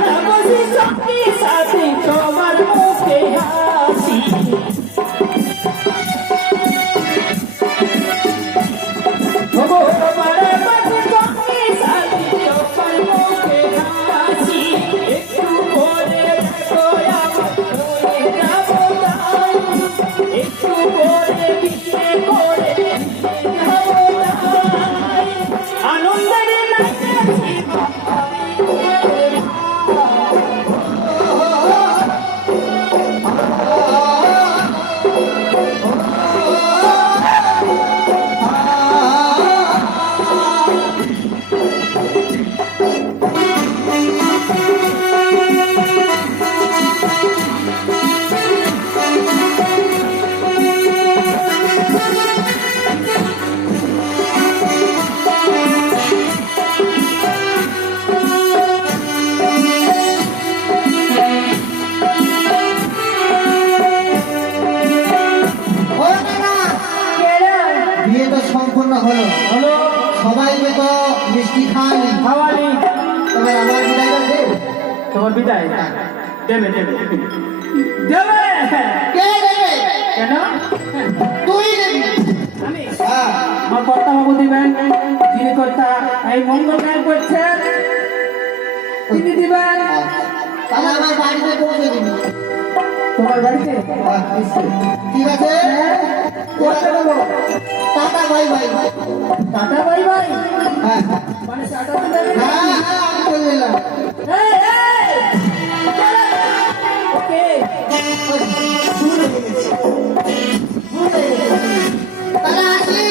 সাজাবো সঙ্গে সাথে তোমার মুখে হাসি হবো তোমার পাশে সঙ্গে সাথে তোমার মুখে হাসি একটু করে দেখো আমার হয়ে যাবো তাই একটু করে বিয়ে করে যাবো তাই আনন্দের নাচেছি বিয়ে তো সম্পূর্ণ হলো হলো সবাইকে তো মিষ্টি খাওয়ালি খাওয়ালি এবার আমার বিদায়টা দে তোমার বিদায় দেবে দেবে দেবে কে দেবে কেন তুই দেবি আমি হ্যাঁ আমার কর্তা বাবু দিবেন যিনি কর্তা এই মঙ্গল গান করছেন তিনি দিবেন তাহলে আমার বাড়িতে পৌঁছে দিবি তোমার বাড়িতে ঠিক আছে করতে দেবো tata bye bye tata bye bye হ্যাঁ মানে টাটা তো দেবে না হ্যাঁ হ্যাঁ আমি চলে এলাম এই, এই! ওকে তাহলে আসি